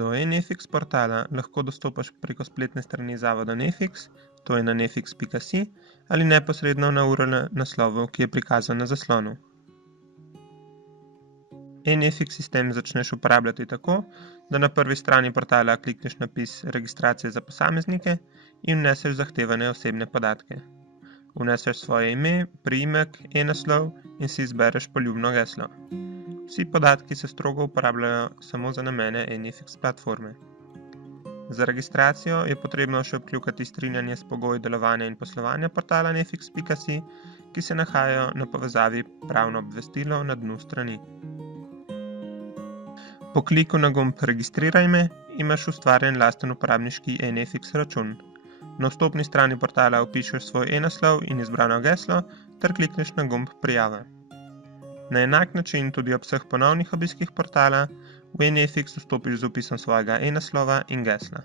Do eNefix portala lahko dostopaš preko spletne strani zavoda Nefix, to je na nefix.si, ali neposredno na URL naslovu, ki je prikazan na zaslonu. eNefix sistem začneš uporabljati tako, da na prvi strani portala klikneš napis registracije za posameznike in vneseš zahtevane osebne podatke. Vneseš svoje ime, priimek, e-naslov in si izbereš poljubno geslo. Vsi podatki se strogo uporabljajo samo za namene eNefix platforme. Za registracijo je potrebno še vkljukati strinjanje s pogoji delovanja in poslovanja portala nefix.si, ki se nahajajo na povezavi Pravno obvestilo na dnu strani. Po kliku na gumb Registriraj me imaš ustvarjen lasten uporabniški eNefix račun. Na vstopni strani portala vpišeš svoj e-naslov in izbrano geslo ter klikneš na gumb Prijava. Na enak način tudi ob vseh ponovnih obiskih portala v eNefix vstopiš z vpisom svojega e-naslova in gesla.